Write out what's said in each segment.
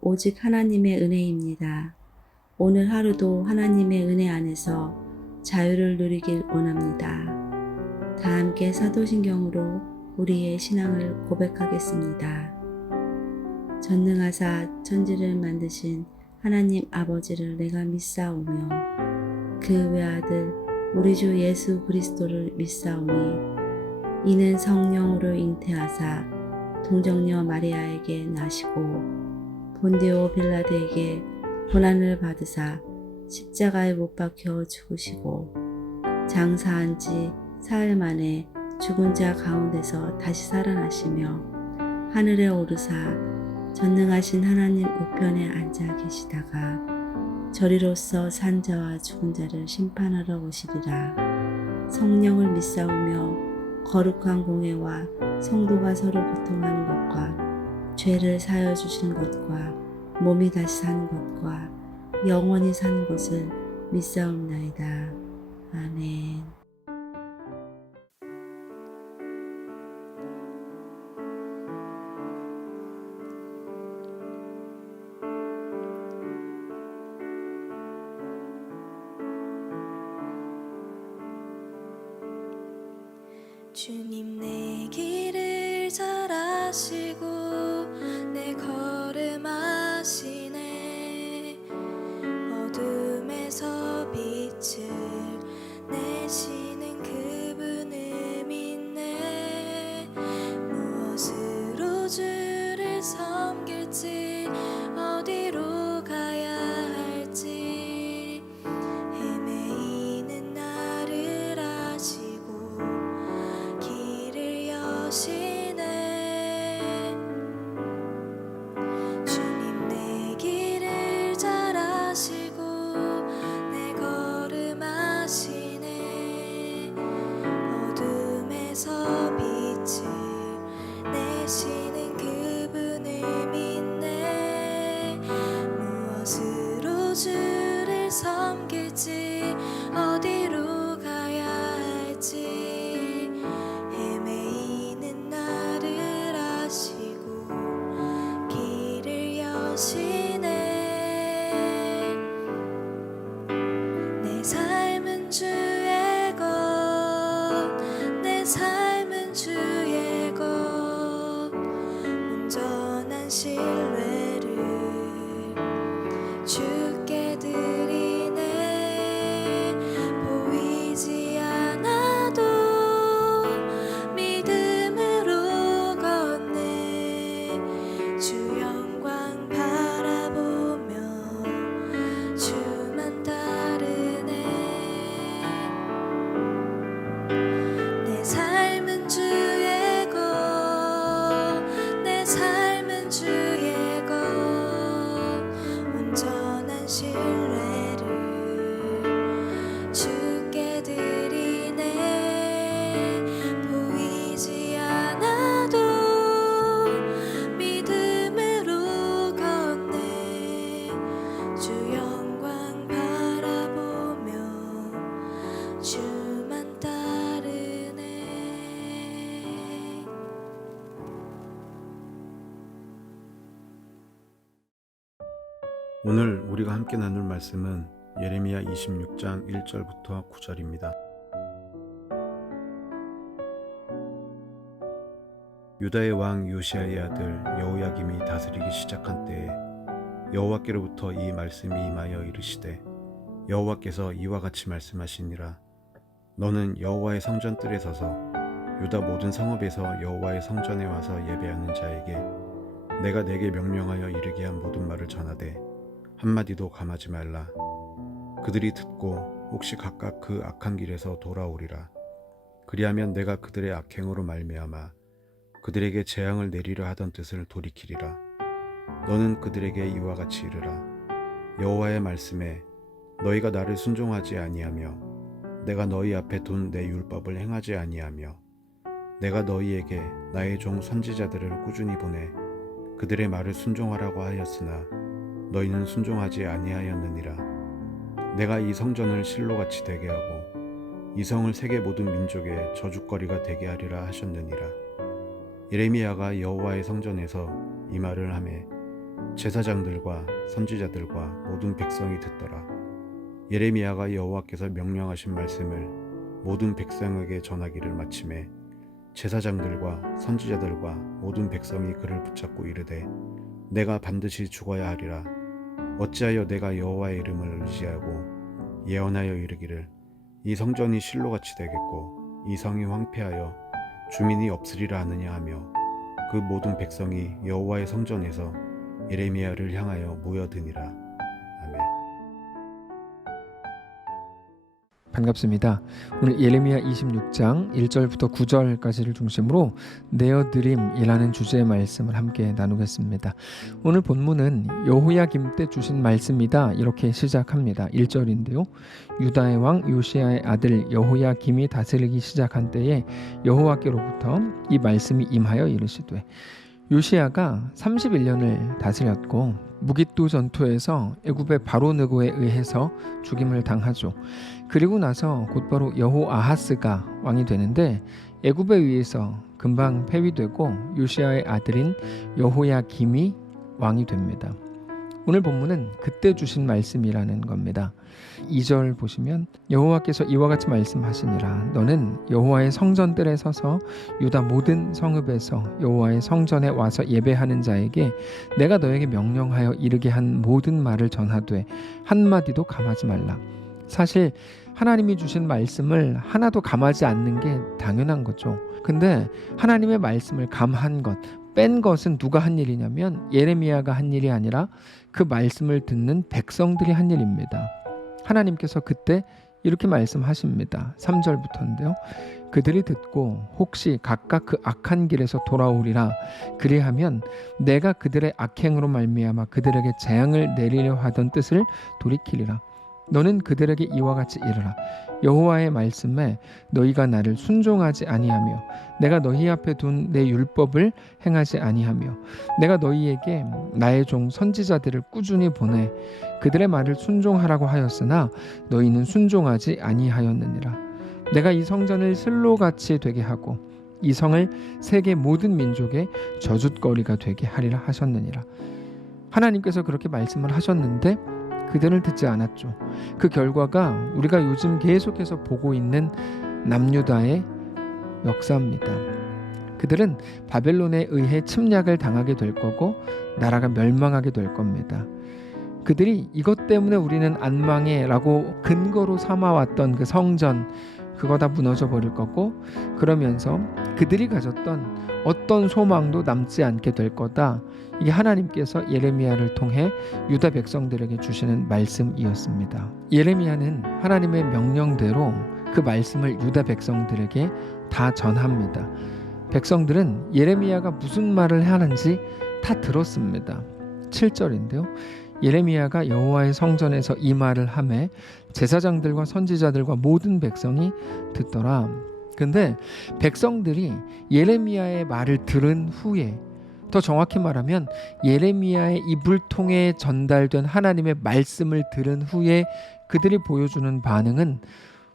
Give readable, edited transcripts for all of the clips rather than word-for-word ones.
오직 하나님의 은혜입니다. 오늘 하루도 하나님의 은혜 안에서 자유를 누리길 원합니다. 다 함께 사도신경으로 우리의 신앙을 고백하겠습니다. 전능하사 천지를 만드신 하나님 아버지를 내가 믿사오며 그 외아들 우리 주 예수 그리스도를 믿사오니 이는 성령으로 잉태하사 동정녀 마리아에게 나시고 본디오 빌라드에게 고난을 받으사 십자가에 못 박혀 죽으시고 장사한 지 사흘 만에 죽은 자 가운데서 다시 살아나시며 하늘에 오르사 전능하신 하나님 우편에 앉아 계시다가 저리로서 산 자와 죽은 자를 심판하러 오시리라. 성령을 믿사오며 거룩한 공회와 성도가 서로 교통하는 것과 죄를 사하여 주시는 것과 몸이 다시 사는 것과 영원히 사는 것을 믿사옵나이다. 아멘. 주님 내 길을 잘 아시고 내 걸음 아시네. 어둠에서 빛을 내시는 그분을 믿네. 무엇으로 주를 섬길지 어디로 가야 할지 헤매이는 나를 아시고 길을 여시네. 주님 내 길을 잘 아시고 내 걸음 아시네. 어둠에서 빛을 내시는 그분을 믿네. 무엇으로 주를 섬길지 어디로 가야 할지 헤매이는 나를 아시고 길을 여시네. 내 삶은 주의 것, 내 삶은 주의 것, 온전한 신뢰를 주께 드리네. 보이지 않아도 믿음으로 걷네. 주 영광 바라보며 주만 따르네. 내 삶은 주의 것, 내 삶은 주의 것, 온전한 신뢰를 주께 드리네. 보이지 않아도 믿음으로 걷네. 주 영광 바라보며 주만 따르네. 오늘 우리가 함께 나눌 말씀은 예레미야 26장 1절부터 9절입니다. 유다의 왕 요시야의 아들 여호야김이 다스리기 시작한 때에 여호와께로부터 이 말씀이 임하여 이르시되 여호와께서 이와 같이 말씀하시니라. 너는 여호와의 성전 뜰에 서서 유다 모든 성읍에서 여호와의 성전에 와서 예배하는 자에게 내가 내게 명령하여 이르게 한 모든 말을 전하되 한마디도 감하지 말라. 그들이 듣고 혹시 각각 그 악한 길에서 돌아오리라. 그리하면 내가 그들의 악행으로 말미암아 그들에게 재앙을 내리려 하던 뜻을 돌이키리라. 너는 그들에게 이와 같이 이르라. 여호와의 말씀에 너희가 나를 순종하지 아니하며 내가 너희 앞에 둔 내 율법을 행하지 아니하며 내가 너희에게 나의 종 선지자들을 꾸준히 보내 그들의 말을 순종하라고 하였으나 너희는 순종하지 아니하였느니라. 내가 이 성전을 실로같이 되게 하고 이 성을 세계 모든 민족의 저주거리가 되게 하리라 하셨느니라. 예레미야가 여호와의 성전에서 이 말을 하매 제사장들과 선지자들과 모든 백성이 듣더라. 예레미야가 여호와께서 명령하신 말씀을 모든 백성에게 전하기를 마침에 제사장들과 선지자들과 모든 백성이 그를 붙잡고 이르되 내가 반드시 죽어야 하리라. 어찌하여 내가 여호와의 이름을 의지하고 예언하여 이르기를 이 성전이 실로같이 되겠고 이 성이 황폐하여 주민이 없으리라 하느냐 하며 그 모든 백성이 여호와의 성전에서 예레미야를 향하여 모여드니라. 아멘. 반갑습니다. 오늘 예레미야 26장 1절부터 9절까지를 중심으로 내어드림이라는 주제의 말씀을 함께 나누겠습니다. 오늘 본문은 여호야김 때 주신 말씀이다 이렇게 시작합니다. 1절인데요. 유다의 왕 요시야의 아들 여호야김이 다스리기 시작한 때에 여호와께로부터 이 말씀이 임하여 이르시되 요시야가 31년을 다스렸고 무깃도 전투에서 애굽의 바로느고에 의해서 죽임을 당하죠. 그리고 나서 곧바로 여호아하스가 왕이 되는데 애굽에 의해서 금방 폐위되고 요시야의 아들인 여호야김이 왕이 됩니다. 오늘 본문은 그때 주신 말씀이라는 겁니다. 2절 보시면 여호와께서 이와 같이 말씀하시니라. 너는 여호와의 성전들에 서서 유다 모든 성읍에서 여호와의 성전에 와서 예배하는 자에게 내가 너에게 명령하여 이르게 한 모든 말을 전하되 한마디도 감하지 말라. 사실 하나님이 주신 말씀을 하나도 감하지 않는 게 당연한 거죠. 근데 하나님의 말씀을 감한 것, 뺀 것은 누가 한 일이냐면 예레미야가 한 일이 아니라 그 말씀을 듣는 백성들이 한 일입니다. 하나님께서 그때 이렇게 말씀하십니다. 3절부터인데요. 그들이 듣고 혹시 각각 그 악한 길에서 돌아오리라. 그리하면 내가 그들의 악행으로 말미암아 그들에게 재앙을 내리려 하던 뜻을 돌이키리라. 너는 그들에게 이와 같이 이르라. 여호와의 말씀에 너희가 나를 순종하지 아니하며 내가 너희 앞에 둔 내 율법을 행하지 아니하며 내가 너희에게 나의 종 선지자들을 꾸준히 보내 그들의 말을 순종하라고 하였으나 너희는 순종하지 아니하였느니라. 내가 이 성전을 실로같이 되게 하고 이 성을 세계 모든 민족의 저주거리가 되게 하리라 하셨느니라. 하나님께서 그렇게 말씀을 하셨는데 그들을 듣지 않았죠. 그 결과가 우리가 요즘 계속해서 보고 있는 남유다의 역사입니다. 그들은 바벨론에 의해 침략을 당하게 될 거고 나라가 멸망하게 될 겁니다. 그들이 이것 때문에 우리는 안 망해라고 근거로 삼아왔던 그 성전 그거 다 무너져 버릴 거고 그러면서 그들이 가졌던 어떤 소망도 남지 않게 될 거다. 이게 하나님께서 예레미야를 통해 유다 백성들에게 주시는 말씀이었습니다. 예레미야는 하나님의 명령대로 그 말씀을 유다 백성들에게 다 전합니다. 백성들은 예레미야가 무슨 말을 하는지 다 들었습니다. 7절인데요. 예레미야가 여호와의 성전에서 이 말을 하매 제사장들과 선지자들과 모든 백성이 듣더라. 근데 백성들이 예레미야의 말을 들은 후에 더 정확히 말하면 예레미야의 입을 통해 전달된 하나님의 말씀을 들은 후에 그들이 보여주는 반응은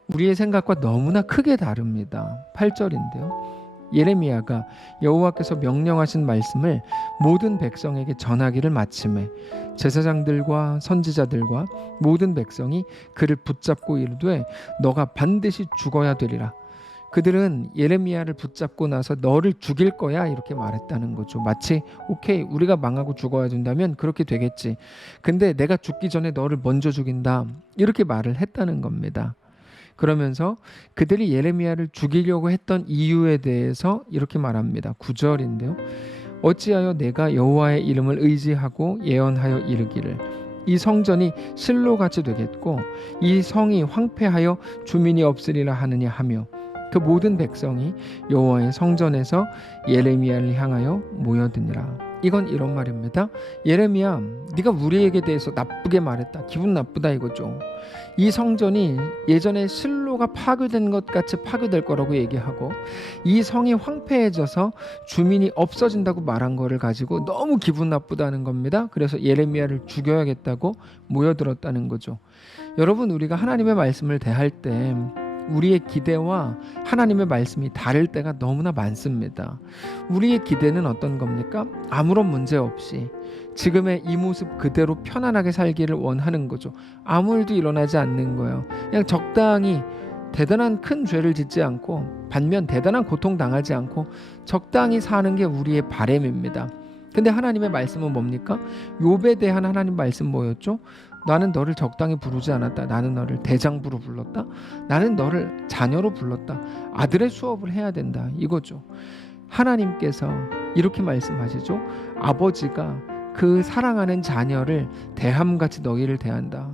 우리의 생각과 너무나 크게 다릅니다. 8절인데요. 예레미야가 여호와께서 명령하신 말씀을 모든 백성에게 전하기를 마침에 제사장들과 선지자들과 모든 백성이 그를 붙잡고 이르되 너가 반드시 죽어야 되리라. 그들은 예레미야를 붙잡고 나서 너를 죽일 거야 이렇게 말했다는 거죠. 마치 오케이 우리가 망하고 죽어야 된다면 그렇게 되겠지. 근데 내가 죽기 전에 너를 먼저 죽인다 이렇게 말을 했다는 겁니다. 그러면서 그들이 예레미야를 죽이려고 했던 이유에 대해서 이렇게 말합니다. 9절인데요. 어찌하여 내가 여호와의 이름을 의지하고 예언하여 이르기를 이 성전이 실로같이 되겠고 이 성이 황폐하여 주민이 없으리라 하느냐 하며 그 모든 백성이 여호와의 성전에서 예레미야를 향하여 모여드니라. 이건 이런 말입니다. 예레미야, 네가 우리에게 대해서 나쁘게 말했다. 기분 나쁘다 이거죠. 이 성전이 예전에 실로가 파괴된 것 같이 파괴될 거라고 얘기하고 이 성이 황폐해져서 주민이 없어진다고 말한 거를 가지고 너무 기분 나쁘다는 겁니다. 그래서 예레미야를 죽여야겠다고 모여들었다는 거죠. 여러분, 우리가 하나님의 말씀을 대할 때 우리의 기대와 하나님의 말씀이 다를 때가 너무나 많습니다. 우리의 기대는 어떤 겁니까? 아무런 문제 없이 지금의 이 모습 그대로 편안하게 살기를 원하는 거죠. 아무 일도 일어나지 않는 거예요. 그냥 적당히 대단한 큰 죄를 짓지 않고 반면 대단한 고통 당하지 않고 적당히 사는 게 우리의 바람입니다. 근데 하나님의 말씀은 뭡니까? 욥에 대한 하나님 말씀 뭐였죠? 나는 너를 적당히 부르지 않았다. 나는 너를 대장부로 불렀다. 나는 너를 자녀로 불렀다. 아들의 수업을 해야 된다. 이거죠. 하나님께서 이렇게 말씀하시죠. 아버지가 그 사랑하는 자녀를 대함같이 너희를 대한다.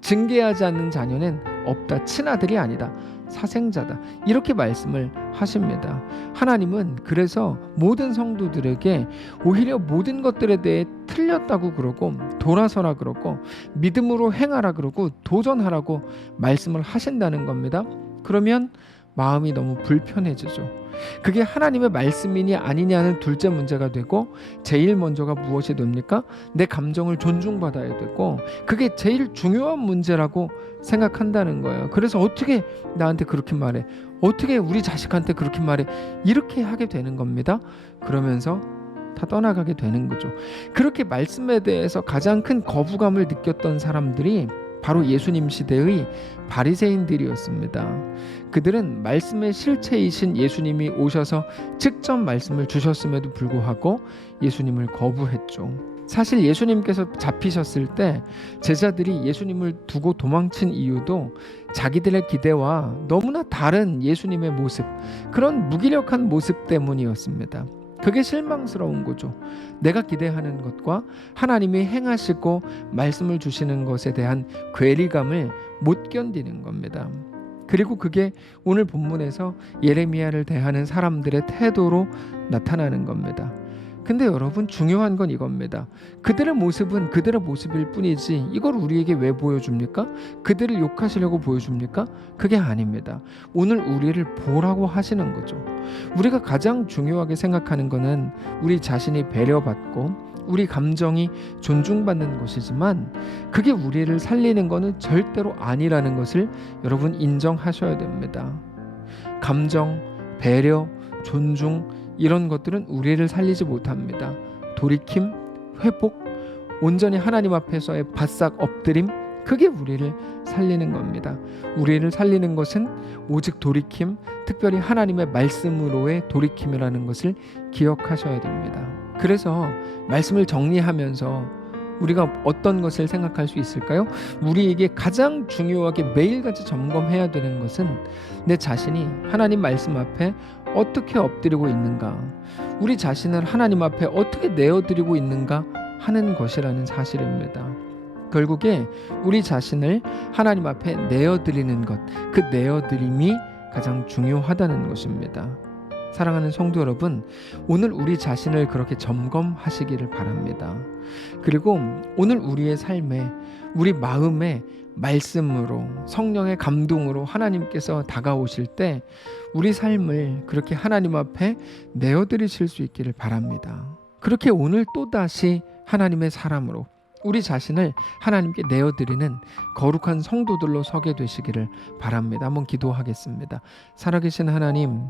징계하지 않는 자녀는 없다. 친아들이 아니다. 사생자다. 이렇게 말씀을 하십니다. 하나님은 그래서 모든 성도들에게 오히려 모든 것들에 대해 틀렸다고 그러고 돌아서라 그러고 믿음으로 행하라 그러고 도전하라고 말씀을 하신다는 겁니다. 그러면 마음이 너무 불편해지죠. 그게 하나님의 말씀이니 아니냐는 둘째 문제가 되고 제일 먼저가 무엇이 됩니까? 내 감정을 존중받아야 되고 그게 제일 중요한 문제라고 생각한다는 거예요. 그래서 어떻게 나한테 그렇게 말해? 어떻게 우리 자식한테 그렇게 말해? 이렇게 하게 되는 겁니다. 그러면서 다 떠나가게 되는 거죠. 그렇게 말씀에 대해서 가장 큰 거부감을 느꼈던 사람들이 바로 예수님 시대의 바리새인들이었습니다. 그들은 말씀의 실체이신 예수님이 오셔서 직접 말씀을 주셨음에도 불구하고 예수님을 거부했죠. 사실 예수님께서 잡히셨을 때 제자들이 예수님을 두고 도망친 이유도 자기들의 기대와 너무나 다른 예수님의 모습, 그런 무기력한 모습 때문이었습니다. 그게 실망스러운 거죠. 내가 기대하는 것과 하나님이 행하시고 말씀을 주시는 것에 대한 괴리감을 못 견디는 겁니다. 그리고 그게 오늘 본문에서 예레미야를 대하는 사람들의 태도로 나타나는 겁니다. 근데 여러분 중요한 건 이겁니다. 그들의 모습은 그들의 모습일 뿐이지 이걸 우리에게 왜 보여줍니까? 그들을 욕하시려고 보여줍니까? 그게 아닙니다. 오늘 우리를 보라고 하시는 거죠. 우리가 가장 중요하게 생각하는 거는 우리 자신이 배려받고 우리 감정이 존중받는 것이지만 그게 우리를 살리는 거는 절대로 아니라는 것을 여러분 인정하셔야 됩니다. 감정, 배려, 존중 이런 것들은 우리를 살리지 못합니다. 돌이킴, 회복, 온전히 하나님 앞에서의 바싹 엎드림 그게 우리를 살리는 겁니다. 우리를 살리는 것은 오직 돌이킴, 특별히 하나님의 말씀으로의 돌이킴이라는 것을 기억하셔야 됩니다. 그래서 말씀을 정리하면서 우리가 어떤 것을 생각할 수 있을까요? 우리에게 가장 중요하게 매일같이 점검해야 되는 것은 내 자신이 하나님 말씀 앞에 어떻게 엎드리고 있는가, 우리 자신을 하나님 앞에 어떻게 내어드리고 있는가 하는 것이라는 사실입니다. 결국에 우리 자신을 하나님 앞에 내어드리는 것, 그 내어드림이 가장 중요하다는 것입니다. 사랑하는 성도 여러분, 오늘 우리 자신을 그렇게 점검하시기를 바랍니다. 그리고 오늘 우리의 삶에, 우리 마음에 말씀으로, 성령의 감동으로 하나님께서 다가오실 때 우리 삶을 그렇게 하나님 앞에 내어드리실 수 있기를 바랍니다. 그렇게 오늘 또다시 하나님의 사람으로 우리 자신을 하나님께 내어드리는 거룩한 성도들로 서게 되시기를 바랍니다. 한번 기도하겠습니다. 살아계신 하나님,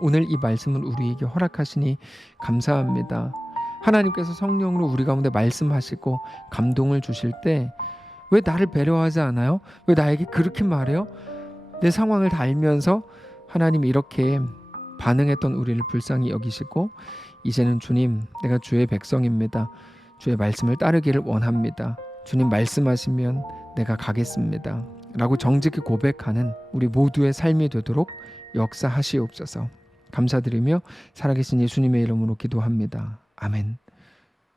오늘 이 말씀을 우리에게 허락하시니 감사합니다. 하나님께서 성령으로 우리 가운데 말씀하시고 감동을 주실 때 왜 나를 배려하지 않아요? 왜 나에게 그렇게 말해요? 내 상황을 다 알면서 하나님 이렇게 반응했던 우리를 불쌍히 여기시고 이제는 주님, 내가 주의 백성입니다. 주의 말씀을 따르기를 원합니다. 주님 말씀하시면 내가 가겠습니다. 라고 정직히 고백하는 우리 모두의 삶이 되도록 역사하시옵소서. 감사드리며 살아계신 예수님의 이름으로 기도합니다. 아멘.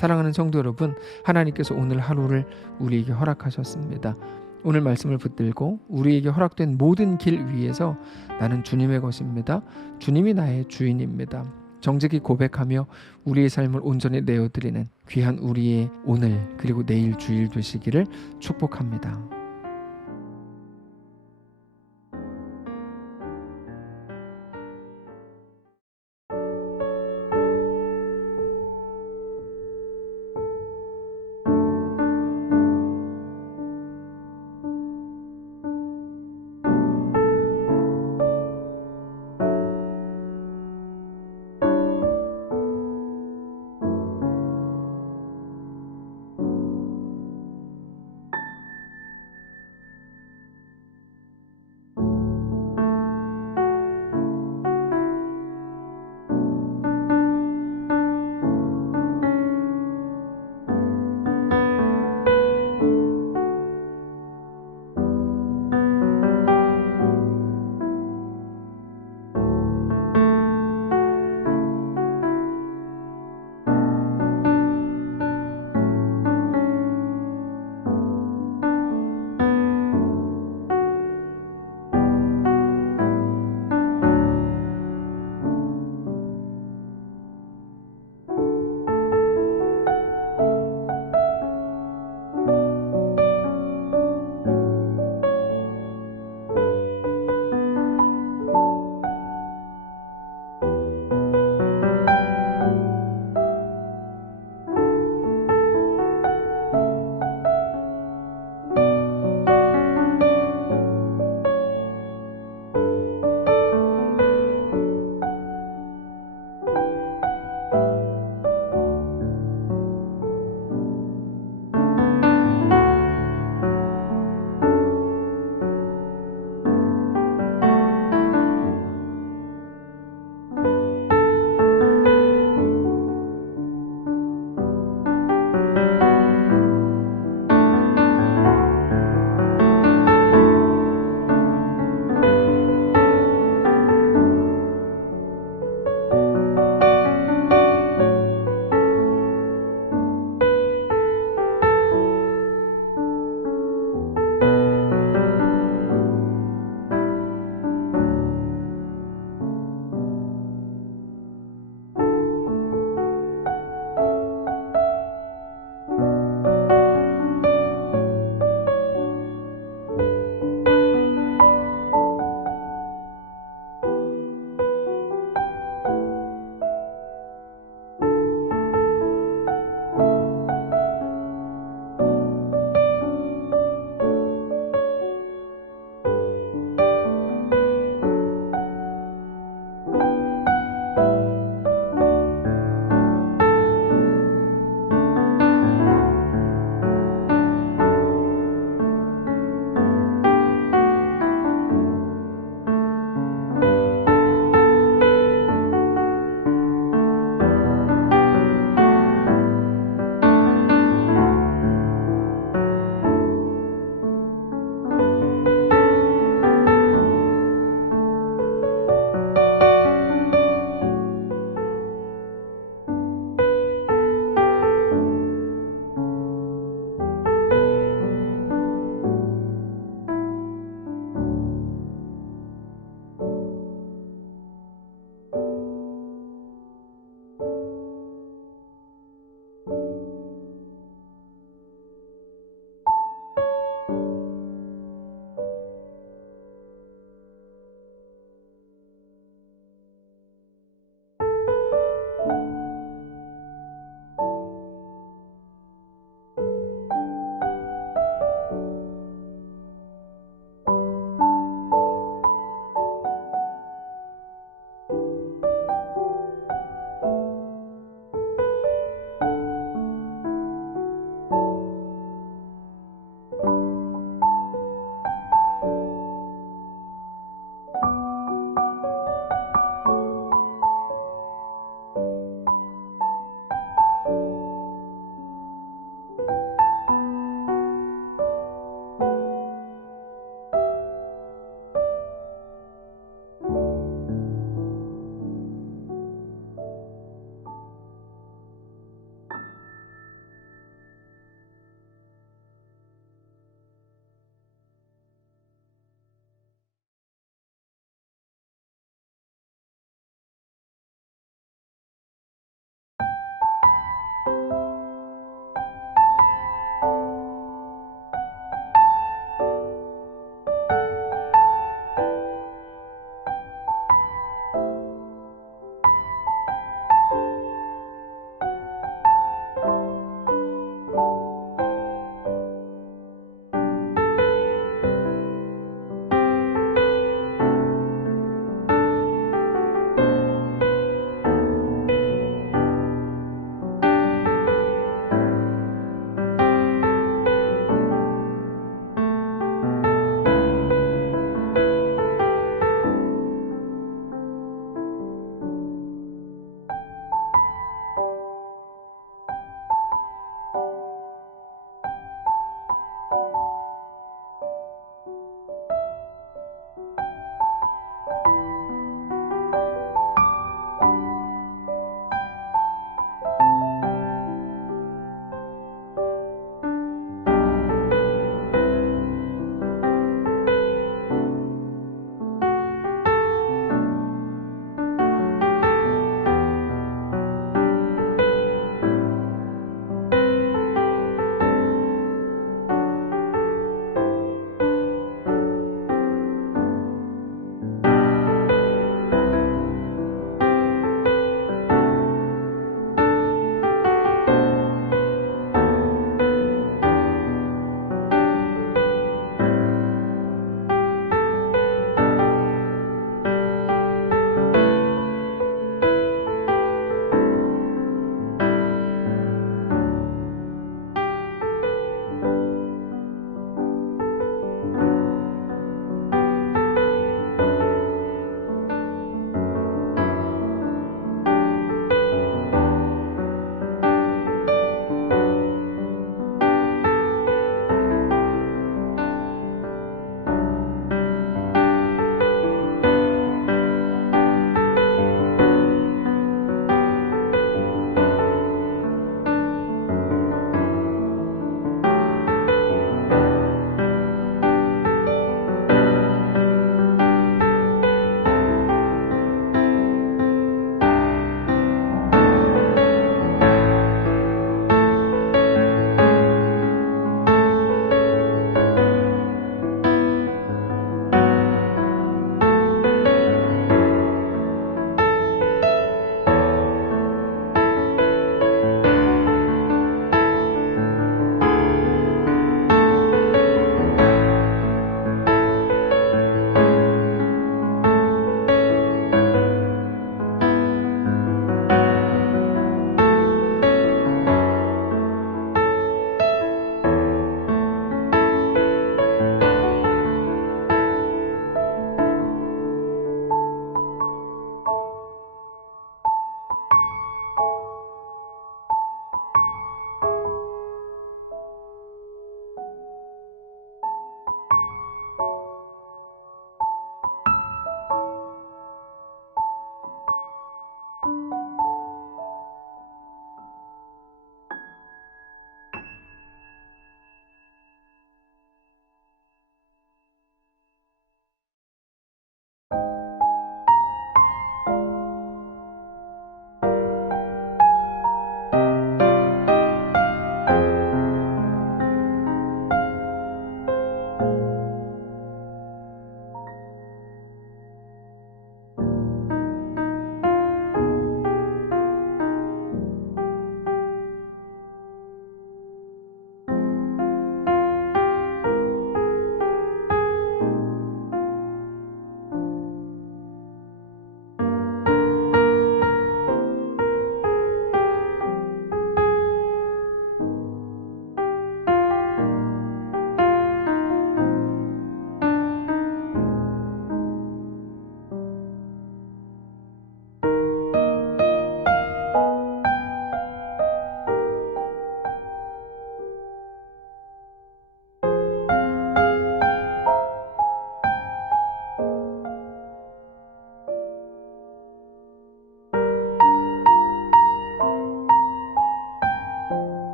사랑하는 성도 여러분, 하나님께서 오늘 하루를 우리에게 허락하셨습니다. 오늘 말씀을 붙들고 우리에게 허락된 모든 길 위에서 나는 주님의 것입니다. 주님이 나의 주인입니다. 정직히 고백하며 우리의 삶을 온전히 내어드리는 귀한 우리의 오늘 그리고 내일 주일 되시기를 축복합니다.